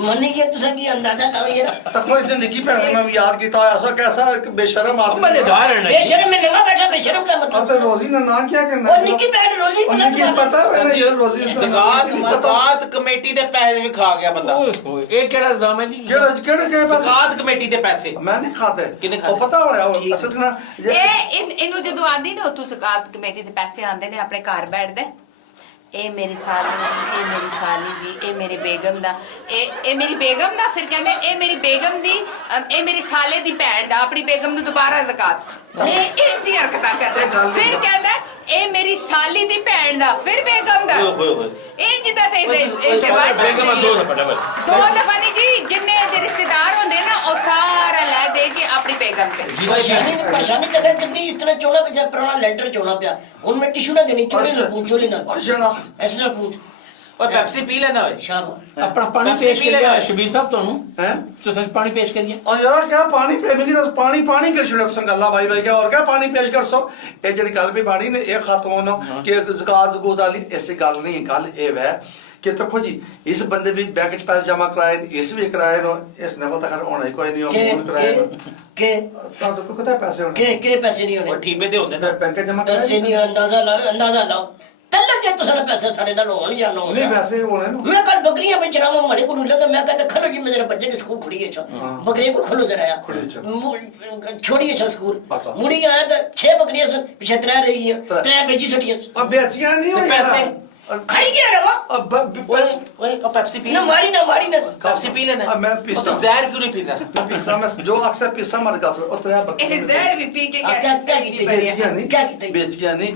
मन्नी के तुसा की अंदाजा लाओ ये तक कोई दिन निकी भैन ने याद किया ऐसा कैसा एक बेशरम आदमी मजेदार है ना बेशरम में नवा बैठा बेशरम का अब मतलब तो रोजी ने ना क्या करना और निकी भैन रोजी को लत उनकी पता है ना ये रोजी ਜ਼ਕਾਤ ਕਮੇਟੀ ਦੇ ਪੈਸੇ ਵੀ ਖਾ ਗਿਆ ਬੰਦਾ ओए होए ये केड़ा इल्जाम है जी केड़ा केड़े के पास ਜ਼ਕਾਤ ਕਮੇਟੀ ਦੇ ਪੈਸੇ मैं नहीं खाते किन्ने वो खाते? पता हो रहा है असल ना ये ਇਹਨੂੰ ਜਦੋਂ ਆਂਦੀ ਨਾ ਤੂੰ ਸਕਾਤ ਕਮੇਟੀ ਦੇ ਪੈਸੇ ਆਂਦੇ ਨੇ ਆਪਣੇ ਘਰ ਬੈਠਦਾ ਇਹ ਮੇਰੀ ਸਾਲੀ ਦੀ ਇਹ ਮੇਰੀ ਸਾਲੀ ਦੀ ਇਹ ਮੇਰੀ ਬੇਗਮ ਦਾ ਇਹ ਮੇਰੀ ਬੇਗਮ ਦਾ ਫਿਰ ਕਹਿੰਦੇ ਇਹ ਮੇਰੀ ਬੇਗਮ ਦੀ ਇਹ ਮੇਰੀ ਸਾਲੇ ਦੀ ਭੈਣ ਦਾ ਆਪਣੀ ਬੇਗਮ ਨੂੰ ਦੁਬਾਰਾ ਜ਼ਕਾਤ ਇਹ ਦੀ ਹਰਕਤਾਂ ਕਰਦਾ ਫਿਰ ਕਹਿੰਦਾ ਇਹ ਮੇਰੀ ਸਾਲੀ ਦੀ ਭੈਣ ਦਾ ਫਿਰ ਬੇਗਮ ਦਾ ਓਏ ਹੋਏ ਹੋਏ ਇਹ ਜਿੱਦਾਂ ਤੇ ਇਹ ਸਵਾਲ बेगम दो दफा डबल ਦੋ ਦਫਾ ਨਹੀਂ ਜੀ ਜਿੰਨੇ ਦੇ ਰਿਸ਼ਤੇਦਾਰ ਹੁੰਦੇ ਨਾ ਉਹ ਸਾਰਾ ਲੈ ਦੇ ਕੇ ਆਪਣੀ ਬੇਗਮ ਤੇ परेशानी कदर कितनी इस तरह चोला पे पुराना लेंटर चोला पे उनमें टिश्यू ना देनी चोली ना पूछ चोली ना और जरा ऐसे ना पूछ ਓਏ ਪੈਪਸੀ ਪੀ ਲੈਣਾ ਓਏ शाबाश अपना पानी पेप्सी पेश पी कर लेना लिया है। शबीर साहब ਤੁਹਾਨੂੰ हैं तो सर पानी पेश करिए और यार क्या पानी प्रेमी की पानी पानी के छुड़े संगल्ला भाई भाई क्या और क्या पानी पेश कर सो ये जड़ी गल भी बाड़ी ने एक खातून के ज़कात ज़कूत वाली ऐसी गल नहीं गल ये है कि देखो जी इस बंदे भी बैंक च पैसे जमा कराए इस भी कराए नो इस ने तो खैर होना ही कोई नहीं हो फोन कराए के तो कितने पैसे होने के पैसे नहीं ਉਹ होने ਠੀਬੇ ਦੇ ਹੁੰਦੇ ਨੇ बैंक जमा पैसे कराए नहीं अंदाजा लाओ तल्ला के तुसने पैसे सारे नाल होन या ना नहीं पैसे होने नो मैं कल बकरियां बेचना मैं मड़े को लगा मैं कहता खलो जी मैं जरा बच्चे के स्कूल खुड़ी है हाँ। बकरियां को खलो जरा खुली है, छोड़ी है स्कूल पता। मुड़ी आया तो 6 बकरियां सन पीछे 3 रही है त्रै। 3 बेची सटियां अब बेचियां नहीं हो पैसे खड़ी गया रवा अब ਓਏ ਓਏ ਉਹ ਪੈਪਸੀ ਪੀ ना मारी ना ਪੈਪਸੀ ਪੀ ਲੈਣਾ अब मैं ਉਹ पीसा ਤੂੰ ਜ਼ਹਿਰ ਕਿਉਂ ਨਹੀਂ ਪੀਂਦਾ पीसा में जो अक्सर पीसा मर गया और तेरा ਇਹ बकरी ਜ਼ਹਿਰ ਵੀ ਪੀ ਕੇ क्या की बेचियां नहीं क्या की बेचियां नहीं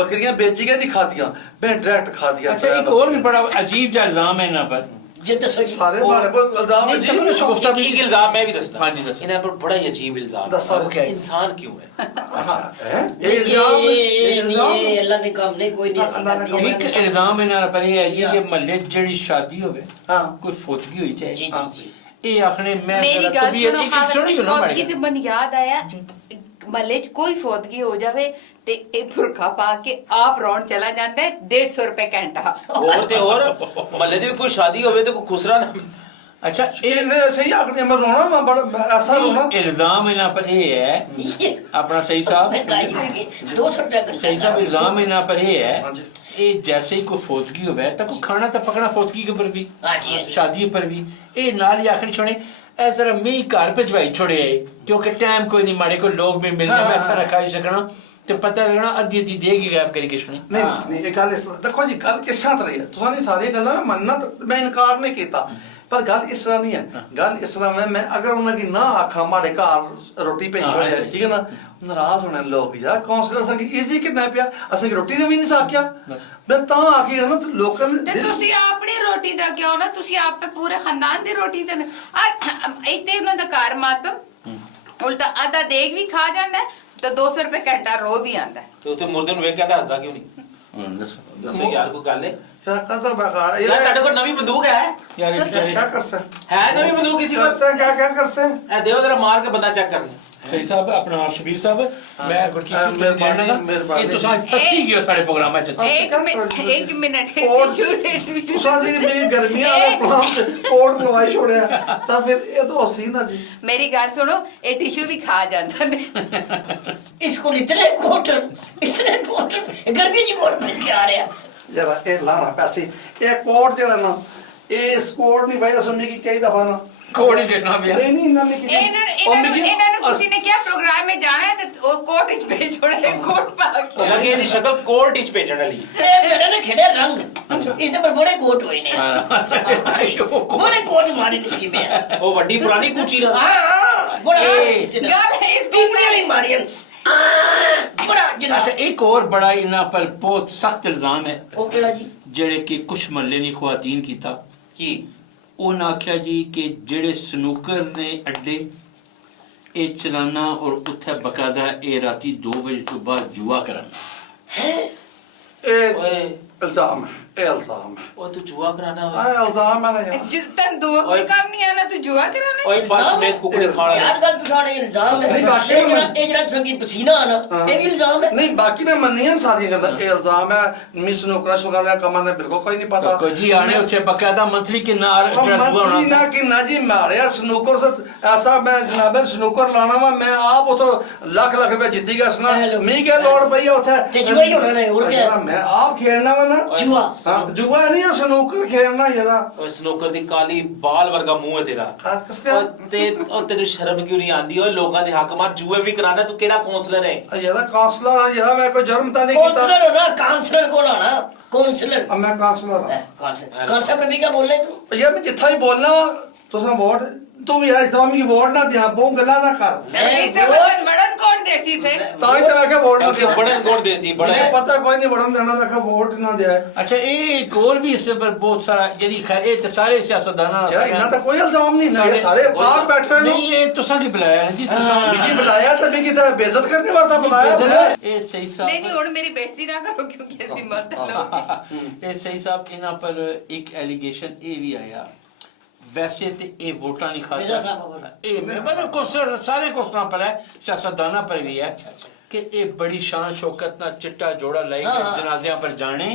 बकरियां बेचियां नहीं खातियां मैं डायरेक्ट खा दिया अच्छा एक और भी बड़ा अजीब सा इल्जाम है इन पर जिद सो सारे बारे को इल्जाम नहीं, जी तभी तो शुगुफ्ता भी एक इल्जाम मैं भी दसदा हाँ जी, दस। इन्हें पर बड़ा ही अजीब इल्जाम दसो है। क्या है? इंसान क्यों है ये इल्जाम ये अल्लाह ने काम नहीं कोई नहीं अल्लाह ने काम एक इल्जाम इन्हां पर ये है जी हाँ। कि महल्ले जेड़ी शादी होवे हाँ। कोई फोतगी होई चाहे जी हाँ। जी ये आखने मैं ਮੇਰੀ जरा ਗੱਲ तबीयत ਸੁਣੋ एक सुनी ना ਫੌਤਗੀ माड़ी ਤੇ ਮਨ ਯਾਦ ਆਇਆ ਮਹੱਲੇ 'ਚ ਕੋਈ ਫੌਤਗੀ ਹੋ ਜਾਵੇ ਤੇ ਇਹ ਬੁਰਖਾ ਪਾ ਕੇ ਆਪ ਰੌਣ ਚਲਾ ਜਾਂਦਾ ਹੈ 150 ਰੁਪਏ ਘੰਟਾ और ते और महल्ले दी भी कोई शादी होवे तो कोई खुसरा ना अच्छा इन्हें सही आखने मैं रोना मैं बड़ा ऐसा रोना इल्जाम इन्हां पर ये है ये अपना सही साहब महंगाई होगी 200 रुपया घंटा सही साहब इल्जाम इन्हां पर ये हाँ है जी। ये जैसे ही कोई फौतगी होवे तो कोई खाना तो पकना फौतगी के ऊपर भी हाँ जी, हाँ जी। शादी पर भी ये नाल ही आखिर छोड़े ए जरा मी घर भिजवाई छोड़े क्योंकि टाइम कोई नहीं माड़े कोई लोग भी मिलने हाँ, मैं हाँ। अच्छा रखा ही सकना ते पता लगना अद्धी अद्धी देगी गैप करी किश नहीं नहीं नहीं ये गल इस देखो जी गल इस तरह है तुसा नहीं सारी गल्लां मैं मनना मैं इनकार नहीं कीता पर गल इस तरह नहीं है गल इस तरह मैं अगर उन्हें की ना आखा माड़े घर रोटी भेज हाँ, छोड़े ऐसे ही। ठीक है ना नाराज होने लोग यार काउंसलर सा की इजी कितना पिया असे की रोटी भी नहीं साक्या मैं ता आखी है ना तो लोकां ने ਤੇ ਤੁਸੀਂ ਆਪਣੀ ਰੋਟੀ ਦਾ ਕਿਉਂ ਨਾ ਤੁਸੀਂ ਆਪੇ ਪੂਰੇ ਖਾਨਦਾਨ ਦੀ ਰੋਟੀ ਤੇ ਇੱਥੇ ਉਹਨਾਂ ਦਾ ਘਰ ਮਾਤਮ ਉਲਟਾ ਆਧਾ ਦੇਗ ਵੀ ਖਾ ਜਾਂਦਾ ਹੈ, ਤਾਂ 200 ਰੁਪਏ ਘੰਟਾ ਰੋ ਵੀ ਆਂਦਾ ਹੈ। ਤੇ ਉੱਥੇ ਮੁਰਦੇ ਨੂੰ ਵੇਖ ਕੇ ਹੱਸਦਾ ਕਿਉਂ ਨਹੀਂ ਦੱਸੋ ਦੱਸੋ ਯਾਰ ਕੋਈ ਗੱਲ ਹੈ शाका तो बका ਯਾਰ ਤੁਹਾਡੇ ਕੋਲ ਨਵੀਂ ਬੰਦੂਕ ਹੈ यार बेचारे क्या कर सकते ਹੈ ਨਵੀਂ ਬੰਦੂਕ ਕਿਸੇ कर ਕੋਲ सकते क्या क्या कर सकते ਇਹ ਦਿਓ ਜਰਾ ਮਾਰ ਕੇ ਬੰਦਾ ਚੈੱਕ ਕਰਨ सही साहब अपना शबीर साहब मैं गुरकीत सिंह मेहरबानी, जानना था मेहरबानी। ये तो साथ फंसी गयो सारे प्रोग्राम में चचा एक मिनट और- टिश्यू तुसा जी मेरी गर्मियां वाला प्लान कोड लवाई छोड़या ਤਾਂ ਫਿਰ ਇਹ ਤਾਂ ਸੀ ਨਾ ਜੀ ਮੇਰੀ ਗੱਲ ਸੁਣੋ ਇਹ ਟਿਸ਼ੂ ਵੀ ਖਾ ਜਾਂਦਾ ਨੇ इसको इतने कॉटन गर्मी की कोट मिल के आ रहे हैं ਜਰਾ ਇਹ ਲਾਣਾ ਪੈਸੇ ਇਹ ਕੋਡ ਜਿਹੜਾ ਨਾ ਇਸ ਕੋਡ ਨਹੀਂ ਭਾਈ ਅਸਮੀ ਕੀ ਕਈ ਦਫਾ ਨਾ कोड ही देखना भैया ਨਹੀਂ ਨਹੀਂ ਇਹਨਾਂ ਨੇ ਕੀਤੀ ਇਹਨਾਂ ਨੂੰ ਕਿਸੇ ਨੇ ਕਿਹਾ ਪ੍ਰੋਗਰਾਮ में जाना है तो वो कोट इस पे छोड़े कोट पा के ਲੱਗੇ ਇਹਦੀ ਸ਼ਕਲ ਕੋਲਡ ਵਿੱਚ ਭੇਜਣ ਵਾਲੀ ये मेरे ने खेले रंग इसने पर बड़े कोट हुए ने बड़े कोट मारे इसकी में ਉਹ ਵੱਡੀ ਪੁਰਾਣੀ ਕੂਚੀ ਦਾ बड़ा गल है इस पे नहीं मारी बड़ा जना अच्छा एक और बड़ा इन्हां पर बहुत सख्त इल्जाम है वो केड़ा जी ਜਿਹੜੇ ਕਿ ਕੁਛ ਮਹੱਲੇ ਦੀ ਖਵਾਤੀਨ ਕੀਤਾ ਕੀ ਉਹਨਾਂ ਆਖਿਆ ਜੀ ਕਿ ਜਿਹੜੇ ਸਨੂਕਰ ਨੇ ਅੱਡੇ ਇਹ ਚਲਾਨਾ ਔਰ ਉੱਥੇ ਬਕਾਇਦਾ ਇਹ ਰਾਤੀ 2 ਵਜੇ ਤੋਂ ਬਾਅਦ ਜੂਆ ਕਰਨ ਇਹ ਓਏ ਇਲਜ਼ਾਮ ਹੈ ਇਹ ਇਲਜ਼ਾਮ ਹੈ ਉਹ ਤੂੰ ਜੂਆ ਕਰਾਣਾ ਆ ਇਲਜ਼ਾਮ ਹੈ ਨਾ ਯਾਰ तन दो कोई काम नहीं आना तू जुआ कराना ਓਏ ਬਸ ਸਮੇਤ ਕੁਕੜੇ ਖਾਣਾ यार गल तो सारे इल्जाम है नहीं, बाकी में- ये जरा संगी पसीना आना हाँ। ये भी इल्जाम है ਨਹੀਂ ਬਾਕੀ ਮੈਂ ਮੰਨੀਆਂ ਸਾਰੀਆਂ ਗੱਲਾਂ ਇਹ ਇਲਜ਼ਾਮ ਹੈ ਮਿਸ ਨੌਕਰਾ ਸ਼ੁਗਾਲਿਆ ਕਮਾਂ ਨੇ ਬਿਲਕੁਲ ਕੋਈ ਨਹੀਂ ਪਤਾ ਕੋਈ ਜੀ ਆਣੇ ਉੱਥੇ ਬਕਾਇਦਾ ਮੰਥਲੀ ਕਿਨਾਰ ਜਿਹੜਾ ਜੂਆ ਮੰਤਰੀ ਹੋਣਾ ਨਾ ਕਿ ਨਾ ਜੀ ਮਾਰਿਆ ਸਨੂਕਰ ਸੇ ਐਸਾ ਮੈਂ ਜਨਾਬੇ ਸਨੂਕਰ ਲਾਣਾ ਵਾ ਮੈਂ ਆਪ ਉਥੋਂ ਲੱਖ ਲੱਖ ਰੁਪਏ ਜਿੱਤੀ ਗਿਆ ਸਨਾ ਹੈਲੋ। ਮੀ ਕੇ ਲੋੜ ਪਈ ਆ ਉੱਥੇ ਤੇ ਜੂਆ ਹੀ ਹੋਣਾ ਨਾ, ਹੋਰ ਕਿਆ? ਜਿਹੜਾ ਮੈਂ ਆਪ ਖੇਡਣਾ ਵਾ ਨਾ जुआ ਹਾਂ ਜੁਆ ਨਹੀਂ ਆ ਸਨੂਕਰ ਖੇਡਣਾ ਜਰਾ ਓਏ ਸਨੋਕਰ ਦੀ ਕਾਲੀ ਬਾਲ ਵਰਗਾ ਮੂੰਹ ਹੈ ਤੇਰਾ ਕਸਤੇ ਓਏ ਤੇ ਉਹ ਤੈਨੂੰ ਸ਼ਰਮ ਕਿਉਂ ਨਹੀਂ ਆਉਂਦੀ ਓਏ ਲੋਕਾਂ ਦੇ ਹੱਕ ਮਾਰ ਜੂਏ ਵੀ ਕਰਾਣਾ ਤੂੰ ਕਿਹੜਾ ਕਾਉਂਸਲਰ ਹੈ ਯਾਰਾ ਕਾਉਂਸਲਰ ਯਾਰਾ ਮੈਂ ਕੋਈ ਜੁਰਮ ਤਾਂ ਨਹੀਂ ਕੀਤਾ काउंसलर हो ना काउंसलर कौन आना काउंसलर अब मैं काउंसलर हूं काउंसलर में भी क्या बोल रहे तू यार मैं जिथा भी बोलना वा तुसा वोट तू भी यार इस्लाम की वोट ना दिया बहुत गल्ला ना कर इससे बड़न बड़न कोट देसी थे ताई तो मैं क्या वोट ना दिया ਬੜੇ ਗੋੜ ਦੇ ਸੀ ਬੜੇ मुझे पता कोई नहीं वड़न देना मैं क्या वोट ना दिया अच्छा एक और भी इससे पर बहुत सारा यदि खैर ये तो सारे सियासतदाना यार इतना तो कोई इल्जाम नहीं ना ये सारे आप बैठे हुए नहीं ये तुसा की बुलाया है जी तुसा बिजी बुलाया तभी की तरह बेइज्जत करने वास्ते बुलाया है ये सही नहीं साहब नहीं और मेरी बेइज्जती ना करो क्योंकि ऐसी मत लो ਇਹ ਸਹੀ ਸਾਹਿਬ ਇਹਨਾਂ ਪਰ ਇੱਕ ਐਲੀਗੇਸ਼ਨ ਇਹ ਵੀ ਆਇਆ ਵੈਸੇ ਤੇ ਇਹ ਵੋਟਾਂ ਨਹੀਂ मिर्जा ਖਾਤਾ साहब बोला ਇਹ मतलब कुछ सारे कुसना पर है सियासतदाना पर भी है कि ये बड़ी शान शौकत ना चिट्टा जोड़ा लाई हाँ, हाँ। जनाजियां पर जाने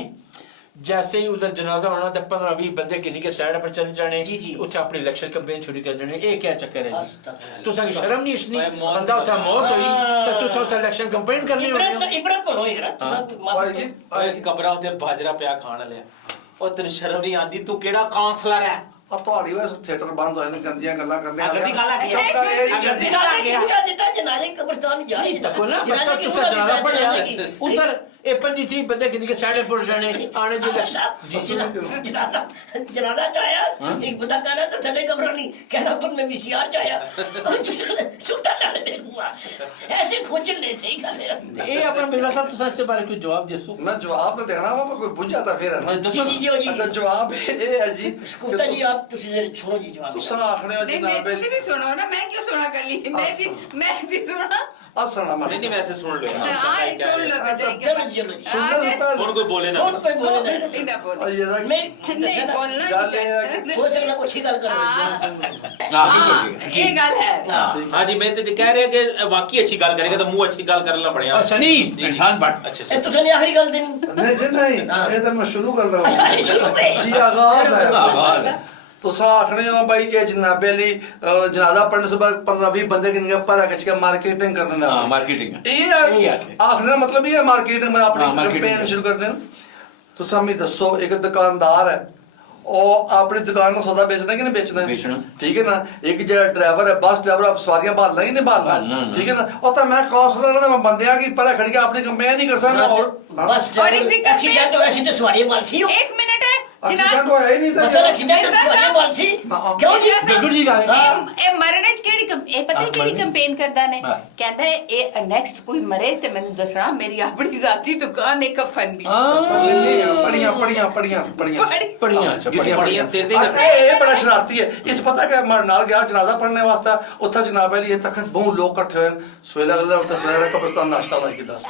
जैसे ही उधर जनाजा होना तो 15-20 बंदे किन्हीं के साइड पर चले जाने जी, जी। उठे अपनी इलेक्शन कैंपेन शुरू कर देने ये क्या चक्कर है जी अस्तगफिरुल्लाह। तुसा की शर्म नहीं इसनी भाई, मौत बंदा उठा मौत हुई तो तुसा उठा इलेक्शन कैंपेन करनी हो इबरत बनो यार भाई जी ਓਏ ਕਬਰਾਂ ਉੱਤੇ ਬਾਜਰਾ ਪਿਆ ਖਾਣ ਲਿਆ ਓ ਤੈਨੂੰ ਸ਼ਰਮ ਨਹੀਂ ਆਉਂਦੀ ਤੂੰ ਕਿਹੜਾ ਕਾਉਂਸਲਰ ਹੈ अब ਤੁਹਾਡੀ ਵੈਸ ਥੀਏਟਰ ਬੰਦ ਹੋਏ ਨੇ ਗੰਦੀਆਂ ਗੱਲਾਂ ਕਰਨੇ ਗੰਦੀ ਗੱਲ ਆ ਗਈ ਚੁੱਪ ਕਰ ਇਹ ਨਹੀਂ ਗੰਦੀ ਗੰਦੀ ਗੱਲ ਆ ਗਈ जितना जनाजे कब्रिस्तान जा नहीं तको ना पता तुसा जनाजा पड़या उधर ए 25-30 बंदे किन्हीं के साइड पर जाने आने जो जी जनाजा चाया एक बंदा कहना तो थले घबरानी कहना पर मैं वीसीआर चाया सुता लड़ दे हुआ ऐसे खोचने सही गल है ए अपना मिर्जा साहब तुसा इससे बारे कोई जवाब देसो मैं जवाब तो देना वा मैं कोई बुझा था फिर है ना दसो जी जी जी अच्छा जवाब ये है जी स्कूटा जी आप तुसी जरा छोड़ो जी जवाब तुसा आखने हो नहीं मैं जनाबे तुझे भी सुनो ना मैं क्यों सुना कर ली मैं भी सुना असना मत ਨਹੀਂ ਵੈਸੇ ਸੁਣ ਲਓ हाँ सुन लो चलो चलो जी ਹੁਣ ਕੋਈ ਬੋਲੇ ਨਾ और कोई बोले ना नहीं ना बोल और ये ना मैं नहीं बोलना गल नहीं ये है कि हो सकता कुछ ही गल कर हां बिल्कुल ये गल है हाँ जी मैं तो कह रहे हैं कि वाकई अच्छी गल करेगा तो मुंह अच्छी गल करना पड़ेगा और सनी इंसान बट अच्छा ए तुसे ने आखिरी गल देनी नहीं जी नहीं ये तो मैं शुरू कर रहा अरे हूँ शुरू में जी आगाज है आगाज है। तुस आखने हो भाई ये जनाबे अली जनाजा पढ़ने से बाद 15-20 बंदे किन पर कच के मार्केटिंग करने ना हाँ मार्केटिंग ये आखने का मतलब ये है मार्केटिंग में अपनी marketing कैंपेन शुरू कर दें तो हमें दसो एक दुकानदार है और अपनी दुकान में सौदा बेचना है कि नहीं बेचना है बेचना। ठीक है ना एक जो ड्राइवर है बस ड्राइवर आप सवारियां भालना ही नहीं भालना ना। ठीक है ना और तो मैं काउंसलर मैं बंदे की पहले खड़ी के अपनी मैं नहीं कर सकता और बस और इस दिक्कत में- एक्सीडेंट हो ऐसी तो सवारी मार थी एक मिनट है एक्सीडेंट को है ही नहीं बस था एक्सीडेंट मिर्जा सवारी साहब। मार थी हाँ। क्यों जी बिल्कुल जी हाँ। ਇਹ ਮਰਨੇ ਚ ਕਿਹੜੀ ਇਹ ਪਤਾ ਹਾਂ, ਕਿਹੜੀ ਮਰਨੇ। ਕੰਪੇਨ ਕਰਦਾ ਨੇ ਹਾਂ। ਕਹਿੰਦਾ ਇਹ ਨੈਕਸਟ ਕੋਈ ਮਰੇ ਤੇ ਮੈਨੂੰ ਦੱਸਣਾ ਮੇਰੀ ਆਪਣੀ ਜ਼ਾਤੀ ਦੁਕਾਨ ਹੈ ਕਫਨ ਦੀ पढ़िया पढ़िया पढ़िया पढ़िया पढ़िया अच्छा पढ़िया तेरे ये बड़ा शरारती है इस पता क्या नाल गया जनाजा पढ़ने वास्ते उत्थे जनाब अली ये तक बहुत लोग इकट्ठे हुए सवेला गल्ला उत्थे सवेला कब्रिस्तान नाश्ता लाई के दस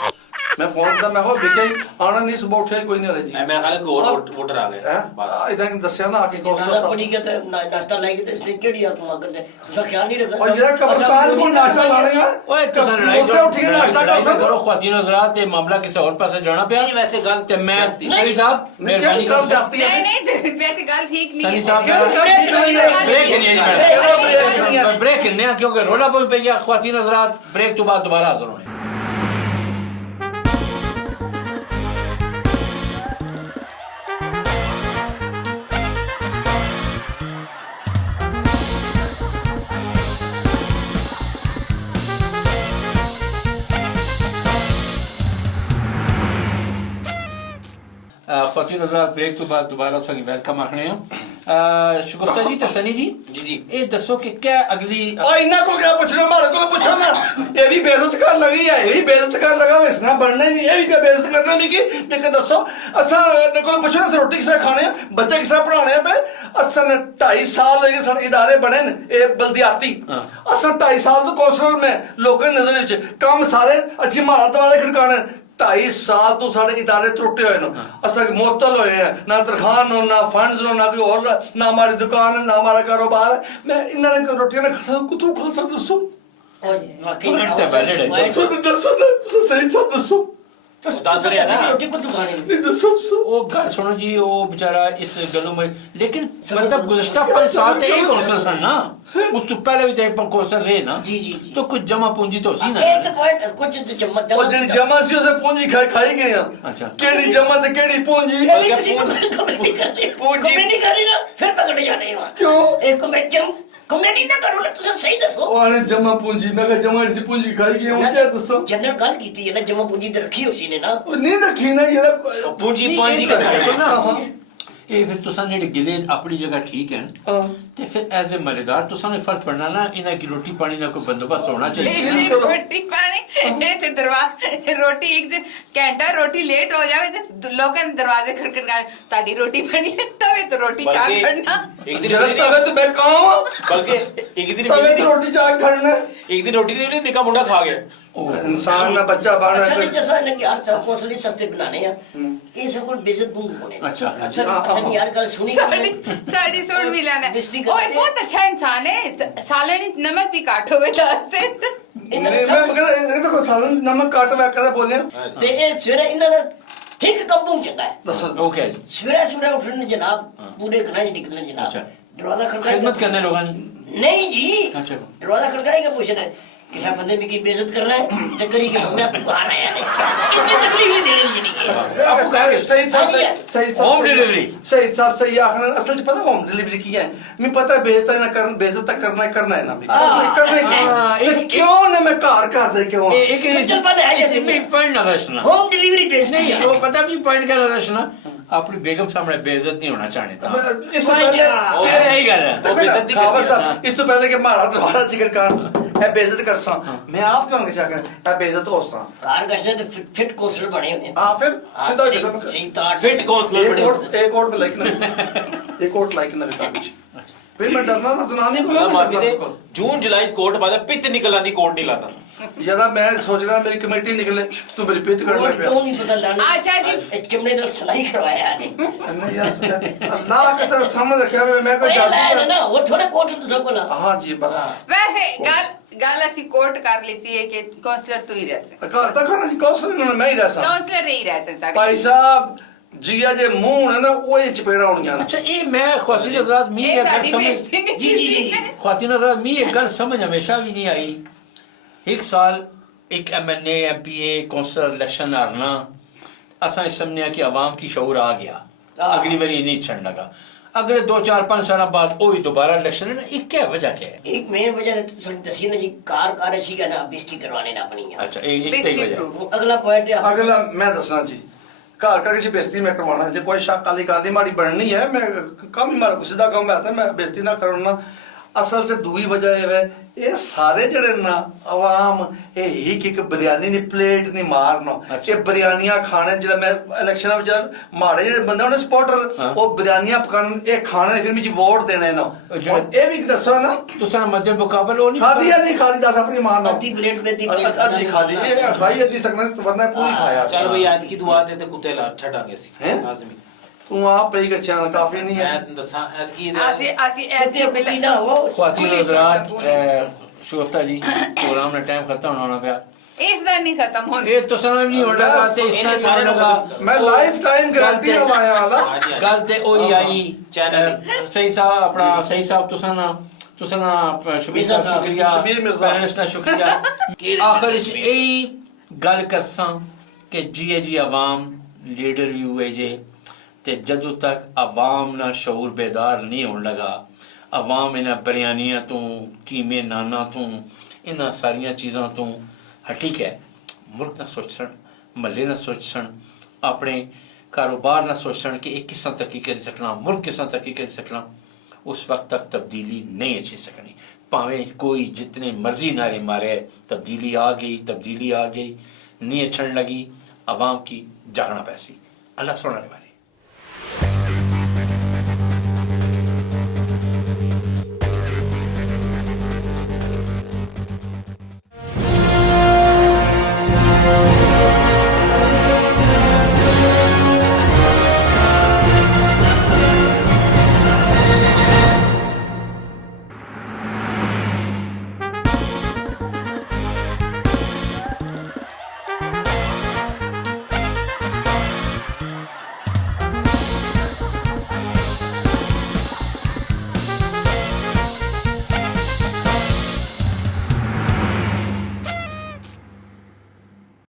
मैं फोन करता मैं हो बिके आना नहीं सुबह उठे कोई नहीं हले जी मेरा ख्याल है कि और वोटर आ गए बस इधर दसिया ना आके जनाजा पड़ी के ते नाश्ता लाएगी तो इसने केड़ी आत्मा मांगते उसका ख्याल नहीं रखना और ये कब्रिस्तान को नाश्ता लाने का ओए तुसां लड़ाई उठे उठ के नाश्ता कर करो सकते ख्वातीन हज़रात ते मामला किसी और पासे जाना पिया नहीं, वैसे गल ते मैं नहीं। सनी साहब मेहरबानी कब करो जाती है नहीं वैसे गल ठीक नहीं सनी है साहब ब्रेक ब्रेक करने क्योंकि रोला बहुत पे गया ख्वातीन हज़रात ब्रेक तो बाद दोबारा हाजिर होने ख्वातीन हज़रात ब्रेक तो बाद दोबारा तुहाडी वेलकम आखने हैं शगुफ्ता जी ते सनी जी जी। ये दसो कि क्या अगली और इन्ना को क्या पूछना मारे को पूछो ना ये भी बेइज्जत कर लगी है ये भी बेइज्जत कर लगा वैसना बनना ही नहीं है ये बेइज्जत करना नहीं की लेकिन दसो असा ने को पूछो ना रोटी किसे खाने हैं बच्चे किसे पढ़ाने हैं पे असा ने 2.5 साल लगे सारे इदारे बने ने ए बल्दियाती असा 2.5 साल तो काउंसलर में लोगों की नजर विच काम सारे अच्छी महारत वाले खड़काने 2.5 साल तो साढ़े इदारे त्रुटे हुए ना असा मुअत्तल हुए हैं ना तनखान हो ना फंड्स हो ना कोई और ना हमारी दुकान है ना हमारा कारोबार है मैं इन्होंने रोटियां ना खा कुतू खा सकता दसो दसो दसो सही सब दसो तो दस रहा ना। रोटी को तू खाने नहीं दसो वो घर सुनो जी वो बेचारा इस गलों में लेकिन मतलब गुज़श्ता 5 साल तो एक कौंसल सन ना उस तो पहले भी तो एक कौंसल रहे ना जी। तो कुछ जमा पूंजी तो सी ना एक पॉइंट कुछ तो चम्मच और जन जमा सी उसे पूंजी खाई गए हैं अच्छा। केड़ी जमा ते केड़ी पूंजी कमेटी करनी ना फिर पकड़े जाने वहां क्यों? एक कमेटी ना करो ना तुझे सही दसो और जमा पूंजी मैं कहा जमा सी पूंजी खाई गए हैं क्या दसो जनरल गल कीती है ना जमा पूंजी ते रखी उसी ने ना नहीं रखी ना ये पूंजी नहीं, का ये तो ना, ये फिर तुसा ने गिले अपनी जगह ठीक है ते फिर एज ए मलेदार तुसा ने फर्ज पड़ना ना इना की रोटी पानी ना कोई बंदोबस्त होना चाहिए रोटी पानी ये ते दरवाजे रोटी एक दिन घंटा रोटी लेट हो जावे ते लोगों ने दरवाजे खटखटाए ताड़ी रोटी बनी है तवे तो रोटी चाह बल्कि करना एक दिन जरा तवे तो मैं कहूं बल्कि एक दिन तवे तो रोटी चाह खाना एक दिन रोटी नहीं निका मुंडा खा गया इंसान ना बच्चा बाना अच्छा नहीं जैसा इन्हें यार सब कौंसली सस्ते बनाने हैं ये सब कुछ बेइज्जत बूम होने अच्छा अच्छा अच्छा नहीं यार कल सुनी साड़ी सुन भी लेना बिस्ती ओए बहुत अच्छा इंसान है सालन नमक भी काटो वे दस्ते मैं कहता तो कोई सालन नमक काट वे कहता बोले ते ये सवेरे इन्होंने ठीक कंपू चंगा है दसो ओके जी सवेरे उठने जनाब पूरे घर से निकलने जनाब अच्छा। दरवाजा खड़काएगा खिदमत करने लोगों ने नहीं जी अच्छा। दरवाजा खड़काएगा पूछना है किसी बंदे में की बेइज्जत करना है तो करी के हमने आपको आ रहा है कितनी तकलीफ ही देने की नहीं है आपको कहा कि सही हाँ जी, सही होम डिलीवरी सही साहब सही आखना असल में पता होम डिलीवरी की है मैं पता है बेइज्जत ना करना बेइज्जत तक करना है ना करने की क्यों ना मैं कार से क्यों एक सोचल पन है जैसे इसमें पॉइंट ना रचना होम डिलीवरी बेचती नहीं है वो पता भी पॉइंट का रचना अपनी बेगम सामने बेइज्जत नहीं होना चाहने था इस तो पहले यही गल है वो बेइज्जत नहीं खावर करनी है साहब इस तो पहले के मारा दोबारा चिकन खान है बेइज्जत करसा मैं आप क्यों के चाकर है बेइज्जत होसा कार कसने तो फिट कोर्सर बने हुए हैं हां फिर सीधा सही सही तार फिट कौंसलर बने एक और पे लाइक ना एक और लाइक ना बेटा फिर मैं डरना ना जनानी को मैं ना माफी दे डरना। जून जुलाई कोर्ट बाद पित निकल आती कोर्ट नहीं लाता यार मैं सोच रहा मेरी कमेटी निकले तू मेरी पेट कर कोर्ट क्यों नहीं पता लाने अच्छा जी। चमड़े नाल सलाई करवाया ने नहीं यार अल्लाह की तरफ सामने रखा मैं कोई लाया ना वो थोड़े कोर्ट तो सबको ना हां जी बस वैसे गल ऐसी कोर्ट कर लेती है कि काउंसलर तू ही रह सकता कहा था खाना जी काउंसलर में मैं ही रह सकता काउंसलर ही रह सकता भाई साहब ਜੀਆ ਜੇ ਮੂੰਹ ਹੋਣਾ ਨਾ ਉਹ ਹੀ ਚਪੇੜਾ ਹੋਣੀਆਂ ਨੇ। अच्छा ये मैं ख्वातीन हज़रात मी ਇਹ एक गल ਸਾਡੀ समझ ਬੇਇੱਜ਼ਤੀ ਨਹੀਂ जी, जी, जी। ਕੀਤੀ। ख्वातीन हज़रात मी एक गल समझ हमेशा भी नहीं आई। एक साल एक MNA MPA कौंसल इलेक्शन हारना असा समझने कि अवाम की शऊर आ गया, अगली बारी नहीं छड़ लगा, अगले 2-4-5 साल बाद वही दोबारा इलेक्शन है ना। एक क्या वजह क्या है? एक मेन वजह दसी ना जी कार अच्छी का ना बेइज्जती करवाने ना अपनी है। अच्छा एक ही बेइज्जती वजह। proof। अगला पॉइंट है ਅਗਲਾ ਮੈਂ ਦੱਸਣਾ ਜੀ ਘਰ ਘਰ ਕਿਸੇ ਬੇਇੱਜ਼ਤੀ ਮੈਂ ਕਰਵਾਉਣਾ ਜੇ ਕੋਈ ਸ਼ੱਕ ਕਾਲੀ ਕਾਲੀ ਮਾੜੀ ਬਣਨੀ ਹੈ ਮੈਂ ਕੰਮ ਹੀ ਮਾੜਾ ਕਿਸੇ ਦਾ ਕੰਮ ਹੈ ਤਾਂ ਮੈਂ ਬੇਇੱਜ਼ਤੀ ਨਾ ਕਰਨਾ। ਅਸਲ 'ਚ ਦੂਈ ਵਜ੍ਹਾ ਇਹ ਹੈ ਇਹ ਸਾਰੇ ਜਿਹੜੇ ਨਾ ਆਵਾਮ ਇਹ ਹੀ ਕਿ ਬਿਰਿਆਨੀ ਦੀ ਪਲੇਟ ਨਹੀਂ ਮਾਰਨਾ ਅੱਛਾ। ਇਹ ਬਿਰਿਆਨੀਆਂ ਖਾਣੇ ਜਿਹੜਾ ਮੈਂ ਇਲੈਕਸ਼ਨਾਂ ਵਿੱਚ ਮਾੜੇ ਜਿਹੜੇ ਬੰਦੇ ਉਹਨੇ ਹਾਂ। ਸਪੋਰਟਰ ਉਹ ਬਿਰਿਆਨੀਆਂ ਪਕਾਉਣ ਇਹ ਖਾਣੇ ਫਿਰ ਮੈਨੂੰ ਵੋਟ ਦੇਣੇ ਨਾ ਜਿਹੜਾ- ਹੁਣ ਇਹ ਵੀ ਦੱਸੋ ਨਾ तुसा मध्य मुकाबल वो नहीं ਖਾਦੀ ਜਾਂ ਨਹੀਂ ਖਾਦੀ ਦੱਸ ਆਪਣੀ ਮਾਂ ਨਾਲ अद्धी प्लेट में अद्धी प्लेट ਅੱਧੀ ਖਾਦੀ ਇਹ ਖਾਈ ਅੱਧੀ ਸਕਣਾ ਵਰਨਾ ਪੂਰੀ ਖਾਇਆ चल भाई आज की दुआ दे ते कुत्ते ला छटांगे सी हैं? लाजमी ਤੂੰ ਆਪ ਪਈ ਗੱਚਿਆਂ ਕਾਫੀ ਨਹੀਂ ਹੈ मैं दसा आज की ਅਸੀਂ ਐਤੇ कुत्ते ना हो ख्वातीन पूरी हज़रात पूरी। शोफ्ता जी प्रोग्राम ने टाइम खत्म होना पिया ਇਸ ਦਾ ਨਹੀਂ ਖਤਮ ਹੁੰਦਾ। ये तो समय नहीं होने लगा ते इस इन्हें टाइम सारे होने लगा लोग- ਮੈਂ ਲਾਈਫ ਟਾਈਮ ਗਾਰੰਟੀ ਲਵਾਇਆ ਵਾਲਾ गल ते ओही आई चैनल। सही साहब अपना सही साहब तुसा ना शबीर मिर्जा साहब साहब, शुक्रिया शबीर मिर्जा। पैनलिस्ट ना शुक्रिया आखिर इच यही गल करसां कि जी अवाम लीडर भी हुए जे ते जदों तक अवाम ना शऊर बेदार नहीं होने लगा अवाम इन्हां बिरयानियां तो कीमे नाना तो इन्हां सारियां चीज़ां तो हटी के मुल्क ना सोचण महल्ले ना सोचण अपने कारोबार ना सोचण कि एक किस तरक्की कर सकना मुल्क किस तरक्की कर सकना उस वक्त तक तब्दीली नहीं अच्छी सकनी भावें कोई जितने मर्जी नारे मारे तब्दीली आ गई नहीं अच्छन लगी अवाम की जागना पैसी अल्लाह सुनने वाली।